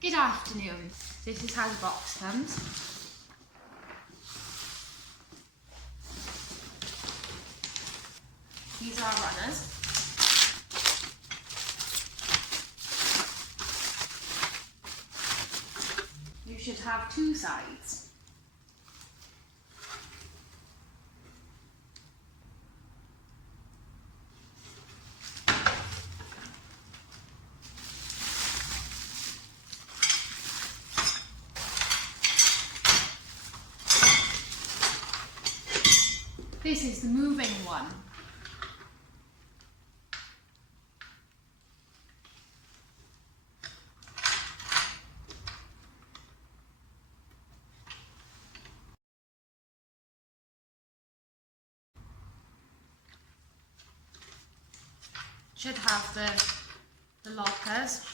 Good afternoon. This is how the box comes. These are our runners. You should have two sides. This is the moving one. Should have the lockers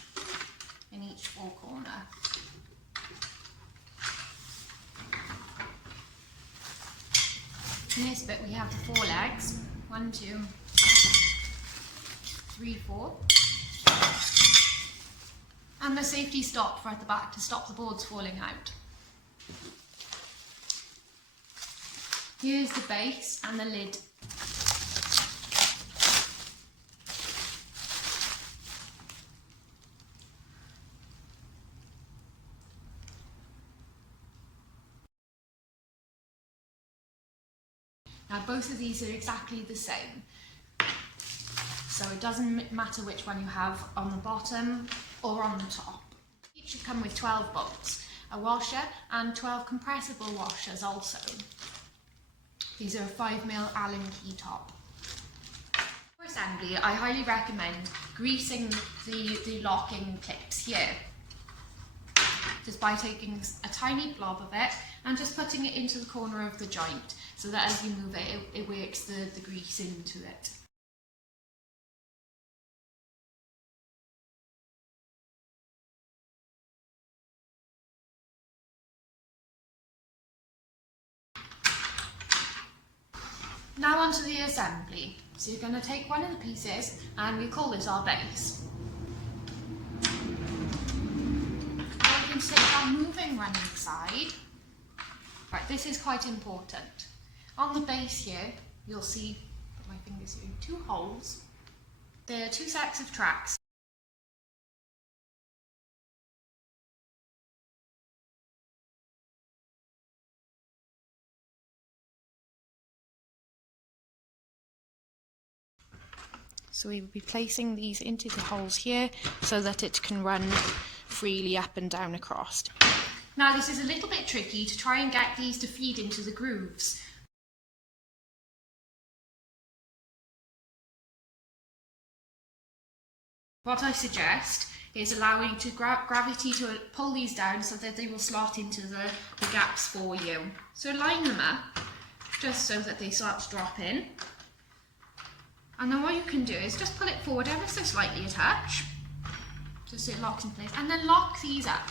in each four corner. In this bit we have the four legs, 1, 2, 3, 4, and the safety stop for at the back to stop the boards falling out. Here's the base and the lid. Now both of these are exactly the same, so it doesn't matter which one you have on the bottom or on the top. Each should come with 12 bolts, a washer and 12 compressible washers also. These are a 5mm Allen key top. For assembly, I highly recommend greasing the locking clips here, just by taking a tiny blob of it and just putting it into the corner of the joint, so that as you move it, it works the grease into it. Now onto the assembly. So you're going to take one of the pieces and we call this our base. Now we can take our moving running side. Right, this is quite important. On the base here, you'll see, put my fingers here, 2 holes. There are 2 sets of tracks. So we will be placing these into the holes here so that it can run freely up and down across. Now this is a little bit tricky to try and get these to feed into the grooves. What I suggest is allowing gravity to pull these down so that they will slot into the gaps for you. So line them up just so that they start to drop in. And then what you can do is just pull it forward ever so slightly a touch, just so it locks in place, and then lock these up.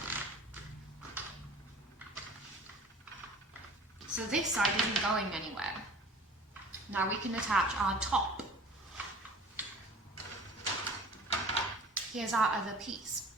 So this side isn't going anywhere. Now we can attach our top. Here's our other piece.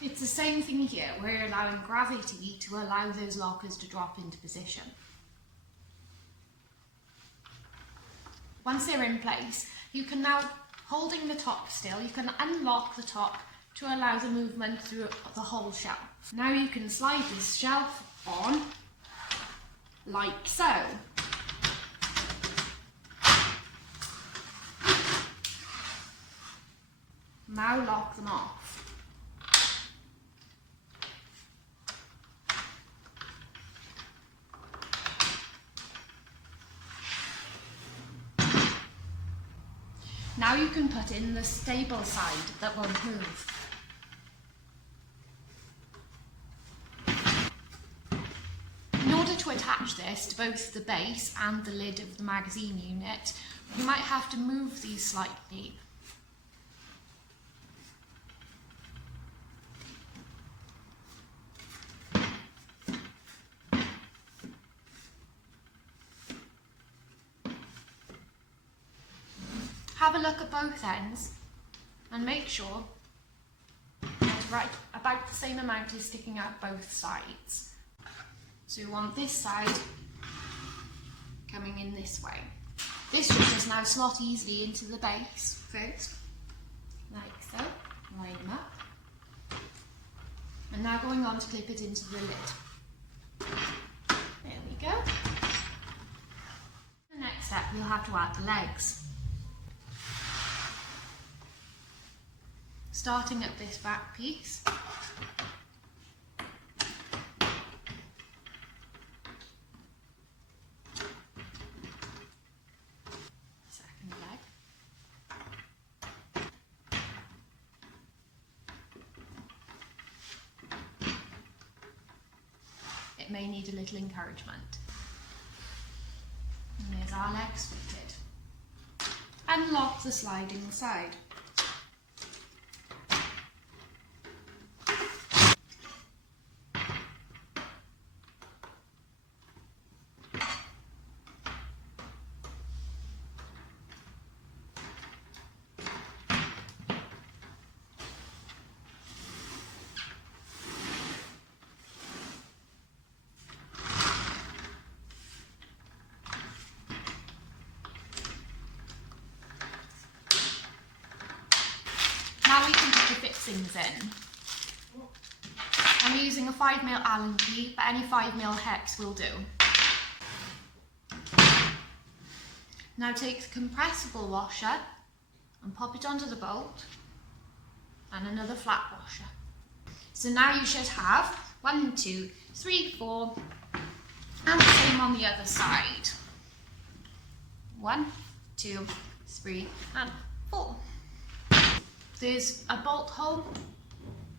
It's the same thing here. We're allowing gravity to allow those lockers to drop into position. Once they're in place, you can now, holding the top still, you can unlock the top to allow the movement through the whole shelf. Now you can slide this shelf on, like so. Now lock them off. Now you can put in the stable side that won't move. In order to attach this to both the base and the lid of the magazine unit, you might have to move these slightly. have a look at both ends and make sure it's right about the same amount is sticking out both sides. So you want this side coming in this way. This should just now slot easily into the base first, like so. Line them up. And now going on to clip it into the lid. There we go. The next step, we'll have to add the legs. Starting at this back piece. Second leg. It may need a little encouragement. And there's our legs fitted. And lock the sliding side. Now we can put the fixings in. I'm using a 5mm Allen key, but any 5mm hex will do. Now take the compressible washer and pop it onto the bolt and another flat washer. So now you should have 1, 2, 3, 4 and the same on the other side. 1, 2, 3 and 4. There's a bolt hole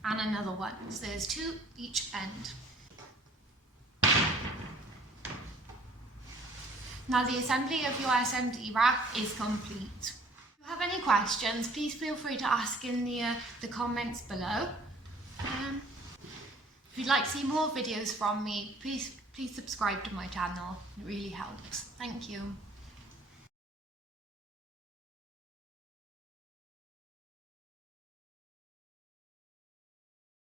and another one, so there's 2 each end. Now the assembly of your SMD rack is complete. If you have any questions, please feel free to ask in the comments below. If you'd like to see more videos from me, please subscribe to my channel, it really helps. Thank you.